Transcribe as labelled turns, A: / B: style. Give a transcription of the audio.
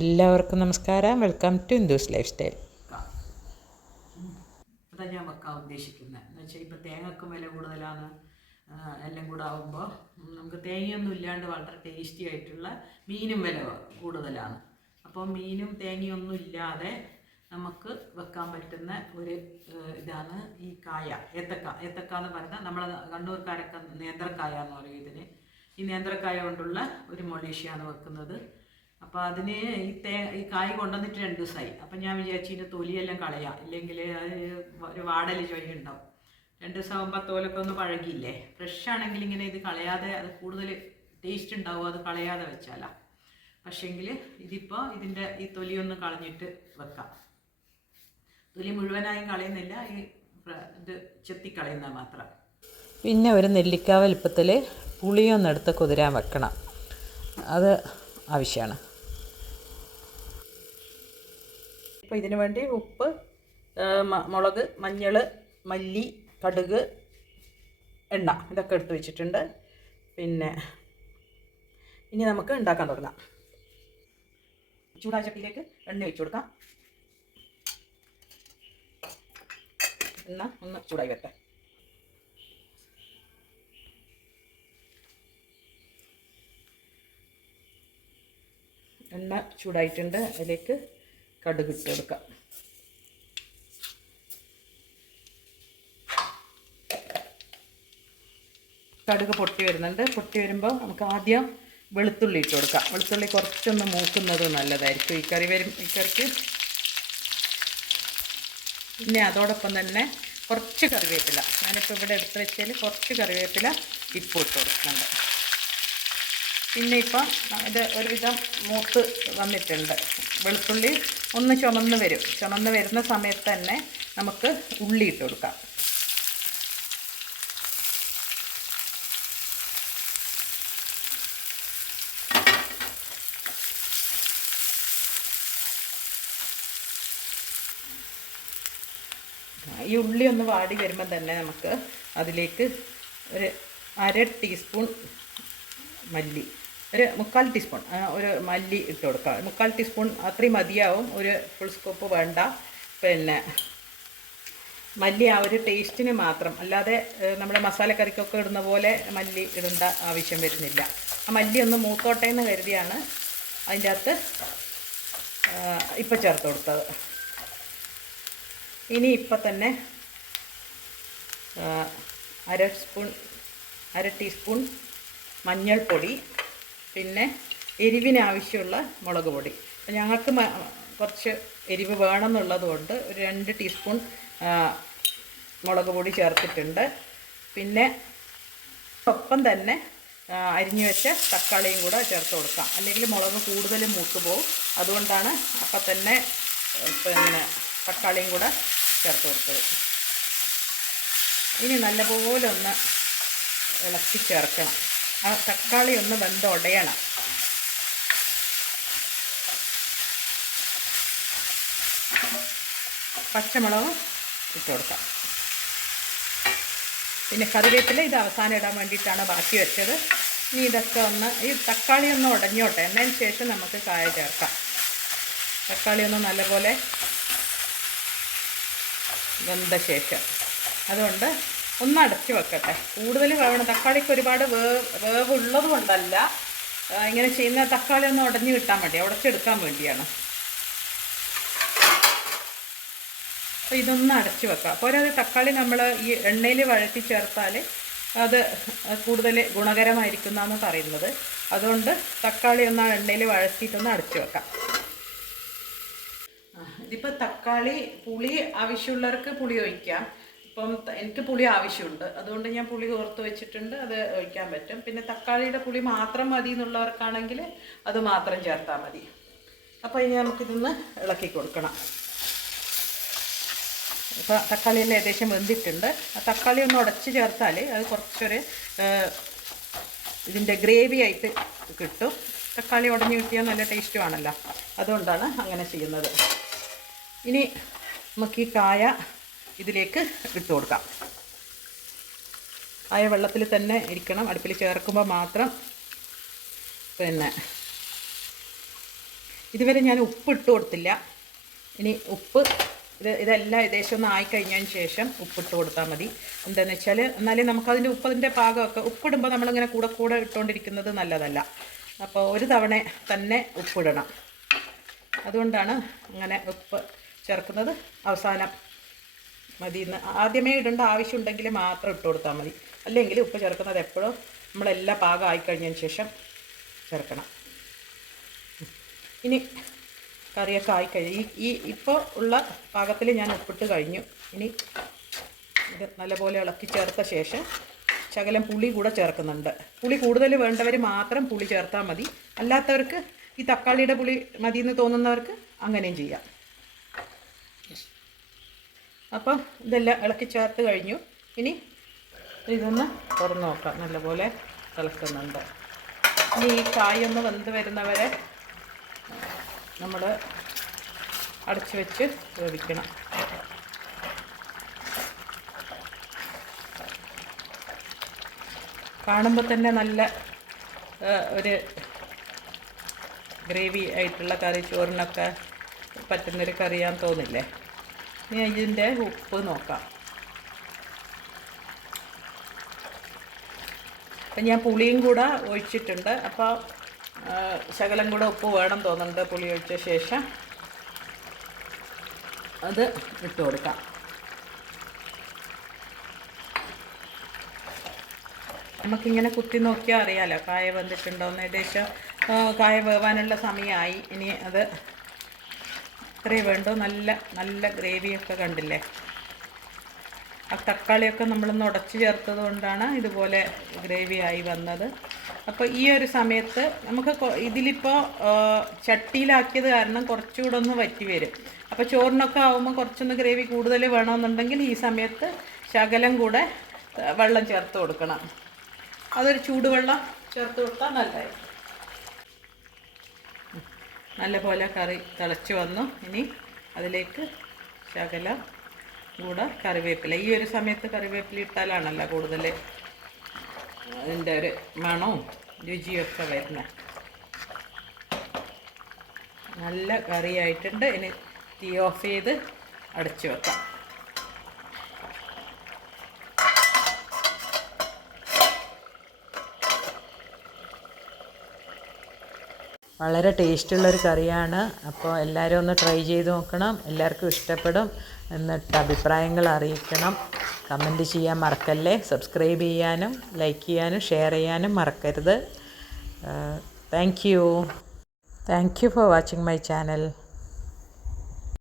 A: എല്ലാവർക്കും നമസ്കാരം. Welcome to Indu's lifestyle
B: ഞാൻ വെക്കാൻ ഉദ്ദേശിക്കുന്നത് എന്ന് വെച്ചാൽ ഇപ്പോൾ തേങ്ങക്കും വില കൂടുതലാണ്. എല്ലാം കൂടെ ആകുമ്പോൾ നമുക്ക് തേങ്ങയൊന്നും ഇല്ലാണ്ട് വളരെ ടേസ്റ്റി ആയിട്ടുള്ള മീനും വില കൂടുതലാണ്. അപ്പോൾ മീനും തേങ്ങയൊന്നും ഇല്ലാതെ നമുക്ക് വെക്കാൻ പറ്റുന്ന ഒരു ഇതാണ് ഈ കായ. ഏത്തക്ക. ഏത്തക്ക എന്ന് പറഞ്ഞാൽ നമ്മൾ കണ്ണൂർക്കാരൊക്കെ നേന്ത്രക്കായ എന്ന് പറയും ഇതിന്. ഈ നേന്ത്രക്കായ കൊണ്ടുള്ള ഒരു മൊളീഷ്യാണ് വെക്കുന്നത്. അപ്പോൾ അതിന് ഈ തേ ഈ കായ് കൊണ്ടുവന്നിട്ട് രണ്ട് ദിവസമായി അപ്പം ഞാൻ വിചാരിച്ചു ഇതിന്റെ തൊലിയെല്ലാം കളയാം. ഇല്ലെങ്കിൽ ഒരു വാടൽ ചൊയ്യ ഉണ്ടാവും. രണ്ട് ദിവസം ആകുമ്പോൾ തോലൊക്കെ ഒന്ന് പഴകിയില്ലേ? ഫ്രഷ് ആണെങ്കിൽ ഇങ്ങനെ ഇത് കളയാതെ അത് കൂടുതൽ ടേസ്റ്റ് ഉണ്ടാവും അത് കളയാതെ വെച്ചാലാ. പക്ഷേങ്കിൽ ഇതിപ്പോൾ ഇതിന്റെ ഈ തൊലിയൊന്ന് കളഞ്ഞിട്ട് വെക്കാം. തൊലി മുഴുവനായും കളയുന്നില്ല ഈ ഇത് ചെത്തി കളയുന്നത് മാത്രം.
A: പിന്നെ ഒരു നെല്ലിക്ക വലിപ്പത്തിൽ പുളിയൊന്നെടുത്ത് കുതിരാൻ വെക്കണം. അത് ആവശ്യമാണ്.
B: ഇപ്പോൾ ഇതിനു വേണ്ടി ഉപ്പ് മുളക് മഞ്ഞൾ മല്ലി കടുക് എണ്ണ ഇതൊക്കെ എടുത്ത് വെച്ചിട്ടുണ്ട്. പിന്നെ ഇനി നമുക്ക് ഉണ്ടാക്കാൻ തുടങ്ങാം. ചൂടായ ചട്ടിയിലേക്ക് എണ്ണ വെച്ച് കൊടുക്കാം. എണ്ണ ഒന്ന് ചൂടായി വരട്ടെ. എണ്ണ ചൂടായിട്ടുണ്ട്. അതിലേക്ക് കടുക് ഇട്ട് കൊടുക്കാം കടുക് പൊട്ടി വരുന്നുണ്ട്. പൊട്ടി വരുമ്പോൾ നമുക്ക് ആദ്യം വെളുത്തുള്ളി ഇട്ട് കൊടുക്കാം. വെളുത്തുള്ളി കുറച്ചൊന്ന് മൂക്കുന്നത് നല്ലതായിരിക്കും. ഈ കറി വരും ഈ കറിക്ക്. പിന്നെ അതോടൊപ്പം തന്നെ കുറച്ച് കറിവേപ്പില. ഞാനിപ്പോൾ ഇവിടെ എടുത്ത് വെച്ചാൽ കുറച്ച് കറിവേപ്പില ഇപ്പോൾ ഇട്ട് കൊടുക്കുന്നുണ്ട്. പിന്നെ ഇപ്പം ഇത് ഒരുവിധം മൂത്ത് വന്നിട്ടുണ്ട്. വെളുത്തുള്ളി ഒന്ന് ചുമന്ന് വരും. ചുമന്ന് വരുന്ന സമയത്ത് തന്നെ നമുക്ക് ഉള്ളി ഇട്ട് കൊടുക്കാം. ഈ ഉള്ളി ഒന്ന് വാടി വരുമ്പോൾ തന്നെ നമുക്ക് അതിലേക്ക് ഒരു അര ടീസ്പൂൺ മല്ലി ഒരു മുക്കാൽ ടീസ്പൂൺ ഒരു മല്ലി ഇട്ട് കൊടുക്കുക. മുക്കാൽ ടീസ്പൂൺ അത്രയും മതിയാവും ഒരു ഫുൾ സ്കോപ്പ് വേണ്ട. പിന്നെ മല്ലി ആ ഒരു ടേസ്റ്റിന് മാത്രം അല്ലാതെ നമ്മുടെ മസാലക്കറിക്കൊക്കെ ഇടുന്ന പോലെ മല്ലി ഇടേണ്ട ആവശ്യം വരുന്നില്ല. ആ മല്ലി ഒന്ന് മൂത്തോട്ടെ എന്ന് കരുതിയാണ് അതിന്റെ അകത്ത് ഇപ്പം ചേർത്ത് കൊടുത്തത്. ഇനി ഇപ്പം തന്നെ അര സ്പൂൺ അര ടീസ്പൂൺ മഞ്ഞൾപ്പൊടി പിന്നെ എരിവിനാവശ്യമുള്ള മുളക് പൊടി. ഞങ്ങൾക്ക് കുറച്ച് എരിവ് വേണമെന്നുള്ളത് കൊണ്ട് ഒരു രണ്ട് ടീസ്പൂൺ മുളക് പൊടി ചേർത്തിട്ടുണ്ട്. പിന്നെ ഒപ്പം തന്നെ അരിഞ്ഞു വെച്ച തക്കാളിയും കൂടെ ചേർത്ത് കൊടുക്കാം. അല്ലെങ്കിൽ മുളക് കൂടുതൽ മൂത്ത് പോകും അതുകൊണ്ടാണ് അപ്പം തന്നെ പിന്നെ തക്കാളിയും കൂടെ ചേർത്ത് കൊടുത്തത്. ഇനി നല്ലപോലെ ഒന്ന് ഇളക്കി ചേർക്കണം. ആ തക്കാളി ഒന്ന് വെന്തുടയണം പച്ചമുളകും ഇട്ട് കൊടുക്കാം. പിന്നെ കറിവേപ്പില ഇത് അവസാനം ഇടാൻ വേണ്ടിയിട്ടാണ് ബാക്കി വെച്ചത്. ഇനി ഇതൊക്കെ ഒന്ന് ഈ തക്കാളി ഒന്ന് ഉടഞ്ഞോട്ടെ എന്നതിന് ശേഷം നമുക്ക് കായ ചേർക്കാം. തക്കാളി ഒന്ന് നല്ലപോലെ വെന്ത ശേഷം. അതുകൊണ്ട് ഒന്ന് അടച്ച് വെക്കട്ടെ. കൂടുതൽ വേവണം തക്കാളിക്ക് ഒരുപാട് വേവ് വേവുള്ളത് കൊണ്ടല്ല. ഇങ്ങനെ ചെയ്യുന്ന തക്കാളി ഒന്ന് ഉടഞ്ഞു കിട്ടാൻ വേണ്ടി ഉടച്ചെടുക്കാൻ വേണ്ടിയാണ്. അപ്പോൾ ഇതൊന്ന് അടച്ചു വെക്കാം. പോരാതെ തക്കാളി നമ്മൾ ഈ എണ്ണയിൽ വഴറ്റി ചേർത്താൽ അത് കൂടുതൽ ഗുണകരമായിരിക്കും എന്നാണ് പറയുന്നത്. അതുകൊണ്ട് തക്കാളി ഒന്ന് എണ്ണയിൽ വഴറ്റിയിട്ടൊന്ന് അടച്ചു വെക്കാം. ഇതിപ്പോൾ തക്കാളി പുളി ആവശ്യമുള്ളവർക്ക് പുളി ഒഴിക്കാം. ഇപ്പം എനിക്ക് പുളി ആവശ്യമുണ്ട്. അതുകൊണ്ട് ഞാൻ പുളി ഓർത്ത് വെച്ചിട്ടുണ്ട് അത് ഒഴിക്കാൻ പറ്റും. പിന്നെ തക്കാളിയുടെ പുളി മാത്രം മതി എന്നുള്ളവർക്കാണെങ്കിൽ അത് മാത്രം ചേർത്താൽ മതി. അപ്പോൾ ഇനി നമുക്കിതൊന്ന് ഇളക്കി കൊടുക്കണം. ഇപ്പോൾ തക്കാളിയെല്ലാം ഏകദേശം വെന്തിട്ടുണ്ട്. ആ തക്കാളി ഒന്ന് ഉടച്ച് ചേർത്താൽ അത് കുറച്ചൊരു ഇതിന്റെ ഗ്രേവി ആയിട്ട് കിട്ടും. തക്കാളി ഉടഞ്ഞു കിട്ടിയാൽ നല്ല ടേസ്റ്റും ആണല്ലോ. അതുകൊണ്ടാണ് അങ്ങനെ ചെയ്യുന്നത്. ഇനി നമുക്ക് ഈ കായ ഇതിലേക്ക് ഇട്ട് കൊടുക്കാം. ആയ വെള്ളത്തിൽ തന്നെ ഇരിക്കണം. അടുപ്പിൽ ചേർക്കുമ്പോൾ മാത്രം പിന്നെ ഇതുവരെ ഞാൻ ഉപ്പ് ഇട്ട് കൊടുത്തില്ല. ഇനി ഉപ്പ് ഇത് ഇതെല്ലാം ഏകദേശം ഒന്ന് ആയിക്കഴിഞ്ഞതിന് ശേഷം ഉപ്പിട്ട് കൊടുത്താൽ മതി. എന്താണെന്ന് വെച്ചാൽ എന്നാലേ നമുക്കതിന്റെ ഉപ്പതിന്റെ പാകമൊക്കെ ഉപ്പിടുമ്പോൾ നമ്മളിങ്ങനെ കൂടെ കൂടെ ഇട്ടുകൊണ്ടിരിക്കുന്നത് നല്ലതല്ല. അപ്പോൾ ഒരു തവണ തന്നെ ഉപ്പിടണം. അതുകൊണ്ടാണ് അങ്ങനെ ഉപ്പ് ചേർക്കുന്നത്. അവസാനം മതി ആദ്യമേ ഇടേണ്ട ആവശ്യമുണ്ടെങ്കിൽ മാത്രം ഇട്ട് കൊടുത്താൽ മതി. അല്ലെങ്കിൽ ഉപ്പ് ചേർക്കുന്നത് എപ്പോഴും നമ്മളെല്ലാം പാകം ആയിക്കഴിഞ്ഞതിന് ശേഷം ചേർക്കണം. ഇനി കറിയൊക്കെ ആയിക്കഴിഞ്ഞു ഈ ഇപ്പോൾ ഉള്ള പാകത്തിൽ ഞാൻ ഉപ്പിട്ട് കഴിഞ്ഞു. ഇനി ഇത് നല്ലപോലെ ഇളക്കി ചേർത്ത ശേഷം ശകലം പുളി കൂടെ ചേർക്കുന്നുണ്ട്. പുളി കൂടുതൽ വേണ്ടവർ മാത്രം പുളി ചേർത്താൽ മതി. അല്ലാത്തവർക്ക് ഈ തക്കാളിയുടെ പുളി മതി എന്ന് തോന്നുന്നവർക്ക് അങ്ങനെയും ചെയ്യാം. അപ്പോൾ ഇതെല്ലാം ഇളക്കി ചേർത്ത് കഴിഞ്ഞു. ഇനി ഇതൊന്ന് തുറന്ന് നോക്കാം. നല്ലപോലെ തിളക്കുന്നുണ്ട്. ഇനി ഈ കായൊന്ന് വെന്ത് വരുന്നവരെ നമ്മൾ അടച്ചു വെച്ച് വേവിക്കണം. കാണുമ്പോൾ തന്നെ നല്ല ഒരു ഗ്രേവി ആയിട്ടുള്ള കറി ചോറിനൊക്കെ പറ്റുന്നൊരു കറിയാന്ന് തോന്നില്ലേ? ഇനി ഇതിന്റെ ഉപ്പ് നോക്കാം. അപ്പം ഞാൻ പുളിയും കൂടെ ഒഴിച്ചിട്ടുണ്ട്. അപ്പോൾ ശകലം കൂടെ ഉപ്പ് വേണം തോന്നുന്നുണ്ട് പുളി ഒഴിച്ച ശേഷം. അത് ഇട്ട് കൊടുക്കാം. നമുക്കിങ്ങനെ കുത്തി നോക്കിയാൽ അറിയാമല്ലോ കായ വെന്തിട്ടുണ്ടോയെന്ന് ഏകദേശം കായ വേവാനുള്ള സമയമായി. ഇനി അത് ഇത്രയേ വേണ്ടോ? നല്ല നല്ല ഗ്രേവിയൊക്കെ കണ്ടില്ലേ? ആ തക്കാളിയൊക്കെ നമ്മളൊന്ന് ഉടച്ചു ചേർത്തത് കൊണ്ടാണ് ഇതുപോലെ ഗ്രേവി ആയി വന്നത്. അപ്പോൾ ഈ ഒരു സമയത്ത് നമുക്ക് ഇതിലിപ്പോൾ ചട്ടിയിലാക്കിയത് കാരണം കുറച്ചുകൂടെ ഒന്ന് വറ്റി വരും. അപ്പോൾ ചോറിനൊക്കെ ആകുമ്പോൾ കുറച്ചൊന്ന് ഗ്രേവി കൂടുതൽ വേണമെന്നുണ്ടെങ്കിൽ ഈ സമയത്ത് ശകലം കൂടെ വെള്ളം ചേർത്ത് കൊടുക്കണം. അതൊരു ചൂടുവെള്ളം ചേർത്ത് കൊടുത്താൽ നല്ലതായിരിക്കും. നല്ലപോലെ കറി തിളച്ച് വന്നു. ഇനി അതിലേക്ക് ശകലം കൂടെ കറിവേപ്പില. ഈ ഒരു സമയത്ത് കറിവേപ്പില ഇട്ടാലാണല്ലോ കൂടുതൽ അതിന്റെ ഒരു മണവും രുചിയൊക്കെ വരുന്നത് നല്ല കറിയായിട്ടുണ്ട്. ഇനി തീ ഓഫ് ചെയ്ത് അടച്ചു വെക്കാം.
A: വളരെ ടേസ്റ്റുള്ളൊരു കറിയാണ്. അപ്പോൾ എല്ലാവരും ഒന്ന് ട്രൈ ചെയ്ത് നോക്കണം. എല്ലാവർക്കും ഇഷ്ടപ്പെടും എന്നിട്ട് അഭിപ്രായങ്ങൾ അറിയിക്കണം. കമന്റ് ചെയ്യാൻ മറക്കല്ലേ? സബ്സ്ക്രൈബ് ചെയ്യാനും ലൈക്ക് ചെയ്യാനും ഷെയർ ചെയ്യാനും മറക്കരുത്. Thank you. Thank you for watching my channel.